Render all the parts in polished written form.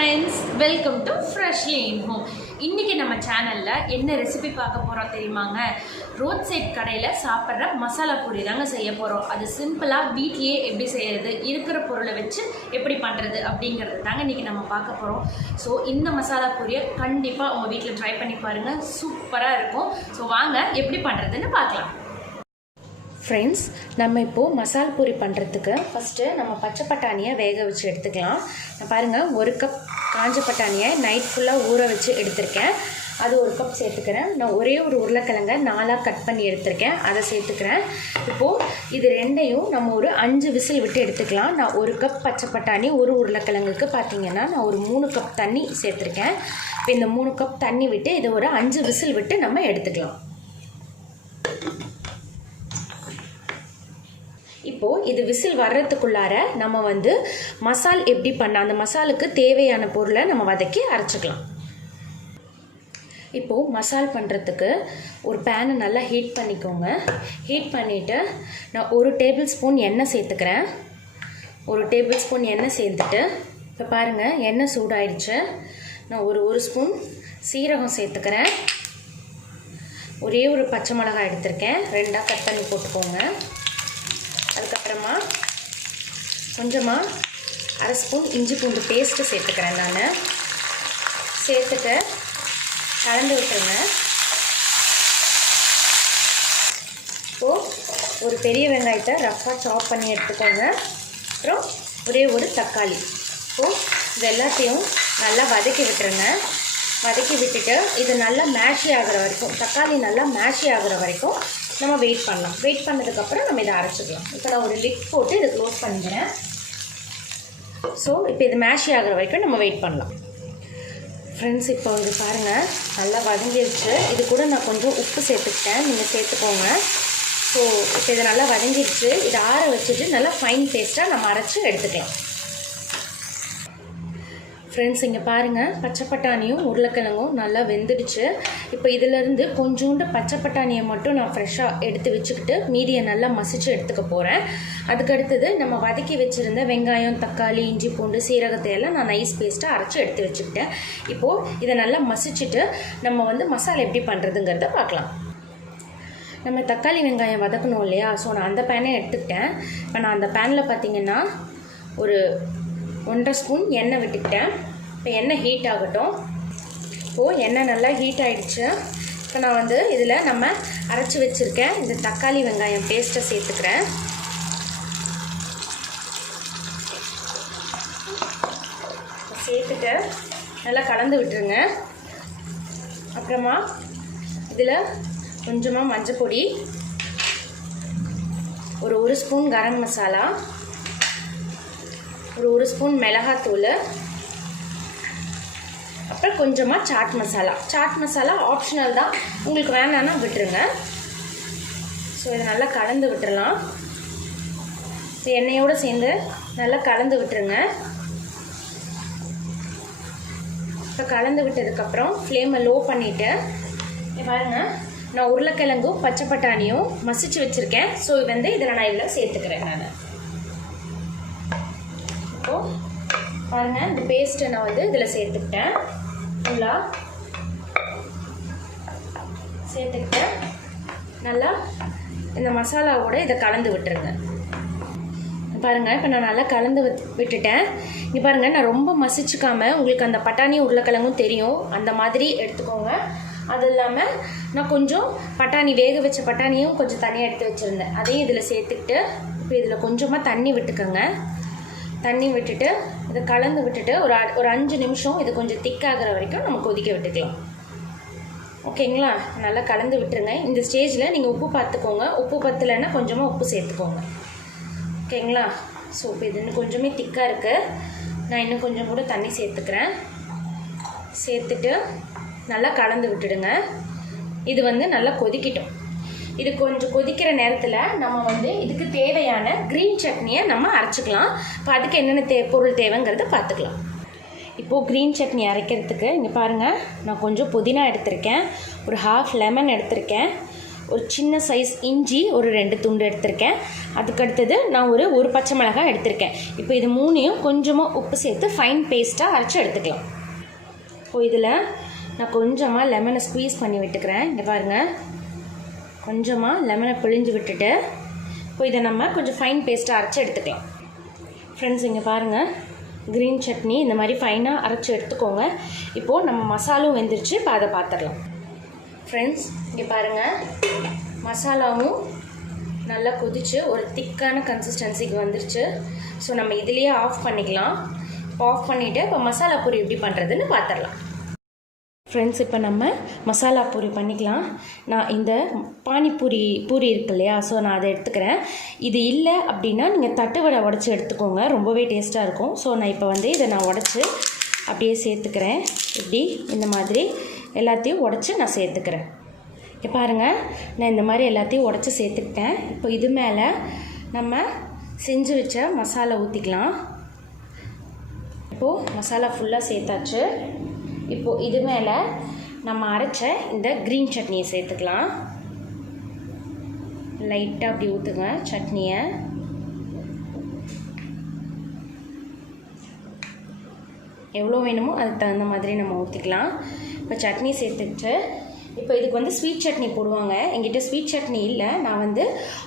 friends, welcome to Freshly in Home. இன்னைக்கு நம்ம சேனல்ல என்ன ரெசிபி பார்க்க போறோம் தெரியுமாங்க? ரோட் சைட் கடையில சாப்பிட்ற மசாலா பூரி தாங்க செய்ய போறோம். அது சிம்பிளா வீட்லயே எப்படி செய்யறது, இருக்கிற பொருளை வச்சு எப்படி பண்றது அப்படிங்கிறது தாங்க இன்னைக்கு நம்ம பார்க்க போறோம். ஸோ இந்த மசாலா பூரியை கண்டிப்பா உங்க வீட்டில் ட்ரை பண்ணி பாருங்க, சூப்பரா இருக்கும். ஸோ வாங்க எப்படி பண்றதுன்னு பார்க்கலாம். ஃப்ரெண்ட்ஸ், நம்ம இப்போது மசால் பூரி பண்ணுறதுக்கு ஃபஸ்ட்டு நம்ம பச்சை பட்டாணியை வேக வச்சு எடுத்துக்கலாம். நான் பாருங்கள், ஒரு கப் காஞ்ச பட்டாணியை நைட் ஃபுல்லாக ஊற வச்சு எடுத்திருக்கேன். அது ஒரு கப் சேர்த்துக்கிறேன். நான் ஒரே ஒரு உருளைக்கிழங்கை 4 கட் பண்ணி எடுத்திருக்கேன், அதை சேர்த்துக்கிறேன். இப்போது இது ரெண்டையும் நம்ம ஒரு 5 விசில் விட்டு எடுத்துக்கலாம். நான் ஒரு கப் பச்சை பட்டாணி ஒரு உருளைக்கிழங்குக்கு பார்த்தீங்கன்னா நான் ஒரு 3 கப் தண்ணி சேர்த்துருக்கேன். இப்போ இந்த 3 கப் தண்ணி விட்டு இதை ஒரு 5 விசில் விட்டு நம்ம எடுத்துக்கலாம். இப்போது இது விசில் வர்றதுக்குள்ளார நம்ம மசால் எப்படி பண்ண, அந்த மசாலுக்கு தேவையான பொருளை நம்ம வதக்கி அரைச்சிக்கலாம். இப்போது மசால் பண்ணுறதுக்கு ஒரு பேனை நல்லா ஹீட் பண்ணிக்கோங்க. ஹீட் பண்ணிவிட்டு நான் 1 டேபிள் ஸ்பூன் எண்ணெய் சேர்த்துக்கிறேன். 1 டேபிள் ஸ்பூன் எண்ணெய் சேர்த்துட்டு இப்போ பாருங்கள், எண்ணெய் சூடாயிடுச்சு. நான் ஒரு ஸ்பூன் சீரகம் சேர்த்துக்கிறேன். ஒரே ஒரு பச்சை மிளகாய் எடுத்திருக்கேன், 2 கட் பண்ணி போட்டுக்கோங்க. அதுக்கப்புறமா கொஞ்சமாக 1/2 ஸ்பூன் இஞ்சி பூண்டு பேஸ்ட்டு சேர்த்துக்கிறேன். நான் சேர்த்துட்டு கலந்து விட்டுருங்க. இப்போது ஒரு பெரிய வெங்காயத்தை ரஃப்பாக சாப் பண்ணி எடுத்துக்கோங்க. அப்புறம் ஒரே ஒரு தக்காளி. இப்போது இது எல்லாத்தையும் நல்லா வதக்கி விட்டுருங்க. வதக்கி விட்டுட்டு இது நல்லா மேஷி ஆகிற வரைக்கும், தக்காளி நல்லா மேஷி ஆகிற வரைக்கும் நம்ம வெயிட் பண்ணலாம். வெயிட் பண்ணதுக்கப்புறம் நம்ம இதை அரைச்சிக்கலாம். இப்போ நான் ஒரு லிட் போட்டு இதை க்ளோஸ் பண்ணிக்கிறேன். ஸோ இப்போ இது மேஷி ஆகிற வரைக்கும் நம்ம வெயிட் பண்ணலாம். ஃப்ரெண்ட்ஸ், இப்போ இது பாருங்கள், நல்லா வதங்கிடுச்சு. இது கூட நான் கொஞ்சம் உப்பு சேர்த்துக்கிட்டேன், நீங்கள் சேர்த்துக்கோங்க. ஸோ இப்போ இது நல்லா வதங்கிடுச்சு. இதை ஆற வச்சுட்டு நல்லா ஃபைன் பேஸ்ட்டாக நம்ம அரைச்சி எடுத்துக்கலாம். ஃப்ரெண்ட்ஸ், இங்கே பாருங்கள், பச்சை பட்டாணியும் உருளைக்கிழங்கும் நல்லா வெந்துடுச்சு. இப்போ இதிலேருந்து கொஞ்சோண்டு பச்சை பட்டாணியை மட்டும் நான் ஃப்ரெஷ்ஷாக எடுத்து வச்சுக்கிட்டு மீதியை நல்லா மசிச்சு எடுத்துக்க போகிறேன். அதுக்கடுத்தது நம்ம வதக்கி வச்சுருந்த வெங்காயம், தக்காளி, இஞ்சி பூண்டு, சீரகத்தை எல்லாம் நான் நைஸ் பேஸ்ட்டாக அரைச்சி எடுத்து வச்சுக்கிட்டேன். இப்போது இதை நல்லா மசிச்சுட்டு நம்ம மசாலா எப்படி பண்ணுறதுங்கிறத பார்க்கலாம். நம்ம தக்காளி வெங்காயம் வதக்கணும் இல்லையா? ஸோ நான் அந்த பேனே எடுத்துக்கிட்டேன். இப்போ நான் அந்த பேனில் பார்த்திங்கன்னா ஒரு 1.5 ஸ்பூன் எண்ணெய் விட்டுக்கிட்டேன். இப்போ எண்ணெய் ஹீட் ஆகட்டும். இப்போது எண்ணெய் நல்லா ஹீட் ஆகிடுச்சு. இப்போ நான் இதில் நம்ம அரைச்சி வச்சுருக்கேன் இந்த தக்காளி வெங்காயம் பேஸ்ட்டை சேர்த்துக்கிறேன். சேர்த்துட்டு நல்லா கலந்து விட்டுருங்க. அப்புறமா இதில் கொஞ்சமாக மஞ்சள் பொடி, ஒரு ஸ்பூன் கரம் மசாலா, ஒரு ஸ்பூன் மிளகாத்தூள், அப்புறம் கொஞ்சமாக சாட் மசாலா. சாட் மசாலா ஆப்ஷனல் தான், உங்களுக்கு வேணான்னா விட்டுருங்க. ஸோ இதை நல்லா கலந்து விட்டுறலாம். எண்ணெயோடு சேர்ந்து நல்லா கலந்து விட்டுருங்க. இப்போ கலந்து விட்டதுக்கப்புறம் ஃப்ளேமை லோ பண்ணிவிட்டு பாருங்கள், நான் உருளைக்கிழங்கும் பச்சை பட்டாணியும் மசிச்சு வச்சுருக்கேன். ஸோ இதில் நான் இதில் சேர்த்துக்கிறேன். நான் இப்போது பாருங்கள், இந்த பேஸ்ட்டை நான் இதில் சேர்த்துக்கிட்டேன். ஃபுல்லாக சேர்த்துக்கிட்டேன். நல்லா இந்த மசாலாவோட இதை கலந்து விட்டுருங்க. பாருங்கள், இப்போ நான் நல்லா கலந்து விட்டுட்டேன். இங்கே பாருங்கள், நான் ரொம்ப மசிச்சுக்காமல், உங்களுக்கு அந்த பட்டாணி உருளைக்கிழங்கும் தெரியும், அந்த மாதிரி எடுத்துக்கோங்க. அது இல்லாமல் நான் கொஞ்சம் பட்டாணி வேக வச்ச பட்டாணியும் கொஞ்சம் தனியாக எடுத்து வச்சுருந்தேன், அதையும் இதில் சேர்த்துக்கிட்டு இப்போ இதில் கொஞ்சமாக தண்ணி விட்டுக்கோங்க. தண்ணி விட்டுட்டு இதை கலந்து விட்டுட்டு ஒரு 5 நிமிஷம் இது கொஞ்சம் திக்காகிற வரைக்கும் நம்ம கொதிக்க விட்டுக்கலாம். ஓகேங்களா? நல்லா கலந்து விட்டுருங்க. இந்த ஸ்டேஜில் நீங்கள் உப்பு பார்த்துக்கோங்க. உப்பு பத்தலைன்னா கொஞ்சமாக உப்பு சேர்த்துக்கோங்க. ஓகேங்களா? ஸோ இப்போ இது இன்னும் கொஞ்சமே திக்காக இருக்குது. நான் இன்னும் கொஞ்சம் கூட தண்ணி சேர்த்துக்கிறேன். சேர்த்துட்டு நல்லா கலந்து விட்டுடுங்க. இது நல்லா கொதிக்கட்டும். இது கொஞ்சம் கொதிக்கிற நேரத்தில் நம்ம இதுக்கு தேவையான க்ரீன் சட்னியை நம்ம அரைச்சிக்கலாம். இப்போ அதுக்கு என்னென்ன பொருள் தேவைங்கிறத பார்த்துக்கலாம். இப்போது க்ரீன் சட்னி அரைக்கிறதுக்கு இங்கே பாருங்கள், நான் கொஞ்சம் புதினா எடுத்திருக்கேன், ஒரு 1/2 லெமன் எடுத்திருக்கேன், ஒரு சின்ன சைஸ் இஞ்சி ஒரு 2 துண்டு எடுத்திருக்கேன். அதுக்கடுத்தது நான் ஒரு பச்சை மிளகாய் எடுத்திருக்கேன். இப்போ இது 3ஐயும் கொஞ்சமாக உப்பு சேர்த்து ஃபைன் பேஸ்ட்டாக அரைச்சி எடுத்துக்கலாம். இப்போ இதில் நான் கொஞ்சமாக லெமனை ஸ்க்வீஸ் பண்ணி விட்டுக்கிறேன். இங்கே பாருங்கள், கொஞ்சமாக லெமனை பிழிஞ்சு விட்டுட்டு இப்போ இதை நம்ம கொஞ்சம் ஃபைன் பேஸ்ட்டாக அரைச்சி எடுத்துக்கலாம். ஃப்ரெண்ட்ஸ், இங்கே பாருங்கள், க்ரீன் சட்னி இந்த மாதிரி ஃபைனாக அரைச்சி எடுத்துக்கோங்க. இப்போது நம்ம மசாலாவும் வெந்துருச்சு. இப்போ அதை பார்த்துடலாம். ஃப்ரெண்ட்ஸ், இங்கே பாருங்கள், மசாலாவும் நல்லா கொதிச்சு ஒரு திக்கான கன்சிஸ்டன்சிக்கு வந்துருச்சு. ஸோ நம்ம இதுலேயே ஆஃப் பண்ணிக்கலாம். ஆஃப் பண்ணிவிட்டு இப்போ மசாலா பூரி எப்படி பண்ணுறதுன்னு பார்த்துடலாம். ஃப்ரெண்ட்ஸ், இப்போ நம்ம மசாலா பூரி பண்ணிக்கலாம். நான் இந்த பூரி இருக்கு இல்லையா, ஸோ நான் அதை எடுத்துக்கிறேன். இது இல்லை அப்படின்னா நீங்கள் தட்டு வடை உடச்சி எடுத்துக்கோங்க, ரொம்பவே டேஸ்ட்டாக இருக்கும். ஸோ நான் இப்போ இதை நான் உடச்சி அப்படியே சேர்த்துக்கிறேன். இப்படி இந்த மாதிரி எல்லாத்தையும் உடச்சி நான் சேர்த்துக்கிறேன். இப்போ பாருங்கள், நான் இந்த மாதிரி எல்லாத்தையும் உடச்சி சேர்த்துக்கிட்டேன். இப்போ இது மேலே நம்ம செஞ்சு வச்ச மசாலா ஊற்றிக்கலாம். இப்போது மசாலா ஃபுல்லாக சேர்த்தாச்சு. இப்போது இது மேலே நம்ம அரைச்ச இந்த க்ரீன் சட்னியை சேர்த்துக்கலாம். லைட்டாக அப்படி ஊற்றுங்க சட்னியை. எவ்வளோ வேணுமோ அதுக்கு தகுந்த மாதிரி நம்ம ஊற்றிக்கலாம். இப்போ சட்னி சேர்த்துட்டு இப்போ இதுக்கு ஸ்வீட் சட்னி போடுவாங்க. என்கிட்ட ஸ்வீட் சட்னி இல்லை, நான்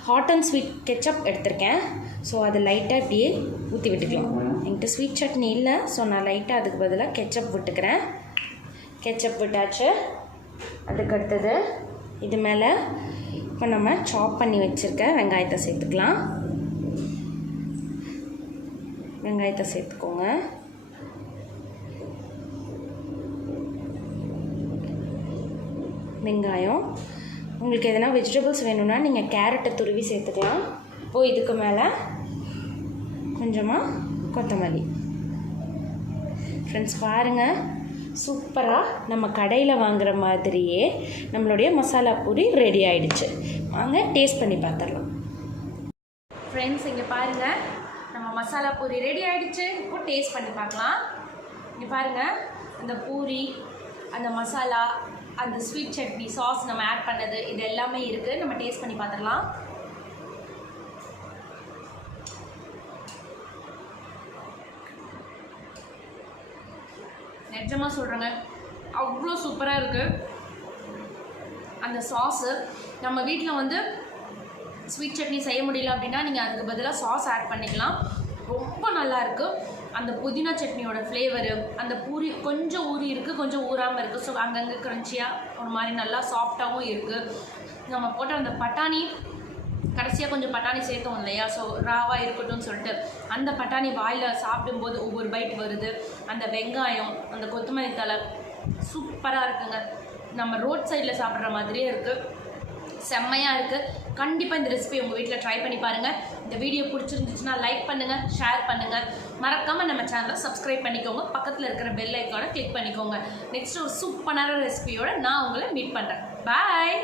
ஹாட் அண்ட் ஸ்வீட் கெச்சப் எடுத்திருக்கேன். ஸோ அது லைட்டாக இப்படியே ஊற்றி விட்டுக்கலாம். என்கிட்ட ஸ்வீட் சட்னி இல்லை, ஸோ நான் லைட்டாக அதுக்கு பதிலாக கெச்சப் விட்டுக்கிறேன். கெச்சப் விட்டாச்சு. அதுக்கடுத்தது இது மேலே இப்போ நம்ம சாப் பண்ணி வச்சுருக்க வெங்காயத்தை சேர்த்துக்கலாம். வெங்காயத்தை சேர்த்துக்கோங்க. வெங்காயம், உங்களுக்கு எதனா வெஜிடபிள்ஸ் வேணும்னா நீங்கள் கேரட்டை துருவி சேர்த்துக்கலாம். இப்போது இதுக்கு மேலே கொஞ்சமாக கொத்தமல்லி. ஃப்ரெண்ட்ஸ், பாருங்கள், சூப்பராக நம்ம கடையில் வாங்குகிற மாதிரியே நம்மளுடைய மசாலா பூரி ரெடி ஆகிடுச்சு. வாங்க டேஸ்ட் பண்ணி பார்த்துடலாம். ஃப்ரெண்ட்ஸ், இங்கே பாருங்கள், நம்ம மசாலா பூரி ரெடி ஆகிடுச்சு. இப்போ டேஸ்ட் பண்ணி பார்க்கலாம். இங்கே பாருங்கள், அந்த பூரி, அந்த மசாலா, அந்த ஸ்வீட் சட்னி, சாஸ் நம்ம ஆட் பண்ணது, இது எல்லாமே இருக்குது. நம்ம டேஸ்ட் பண்ணி பார்த்துடலாம். நிஜமாக சொல்கிறேங்க, அவ்வளோ சூப்பராக இருக்குது. அந்த சாஸு நம்ம வீட்டில் ஸ்வீட் சட்னி செய்ய முடியல அப்படின்னா நீங்கள் அதுக்கு பதிலாக சாஸ் ஆட் பண்ணிக்கலாம். ரொம்ப நல்லாயிருக்கு. அந்த புதினா சட்னியோட ஃப்ளேவரு, அந்த பூரி கொஞ்சம் ஊறி இருக்குது, கொஞ்சம் ஊறாமல் இருக்குது. ஸோ அங்கங்கே க்ரன்ச்சியாக ஒரு மாதிரி நல்லா சாஃப்டாகவும் இருக்குது. நம்ம போட்ட அந்த பட்டாணி, கடைசியாக கொஞ்சம் பட்டாணி சேர்த்தோம் இல்லையா, ஸோ ராவாக இருக்கட்டும்னு சொல்லிட்டு அந்த பட்டாணி வாயில் சாப்பிடும்போது ஒவ்வொரு பைட் வருது. அந்த வெங்காயம், அந்த கொத்தமல்லி தழை சூப்பராக இருக்குங்க. நம்ம ரோட் சைடில் சாப்பிட்ற மாதிரியே இருக்குது. செம்மையாக இருக்குது. கண்டிப்பாக இந்த ரெசிபி உங்கள் வீட்டில் ட்ரை பண்ணி பாருங்கள். இந்த வீடியோ பிடிச்சிருந்துச்சுன்னா லைக் பண்ணுங்கள், ஷேர் பண்ணுங்கள். மறக்காமல் நம்ம சேனலை சப்ஸ்கிரைப் பண்ணிக்கோங்க. பக்கத்தில் இருக்கிற பெல் ஐக்கானை கிளிக் பண்ணிக்கோங்க. நெக்ஸ்ட் ஒரு சூப்பரான ரெசிபியோடு நான் உங்களை மீட் பண்ணுறேன். பாய்.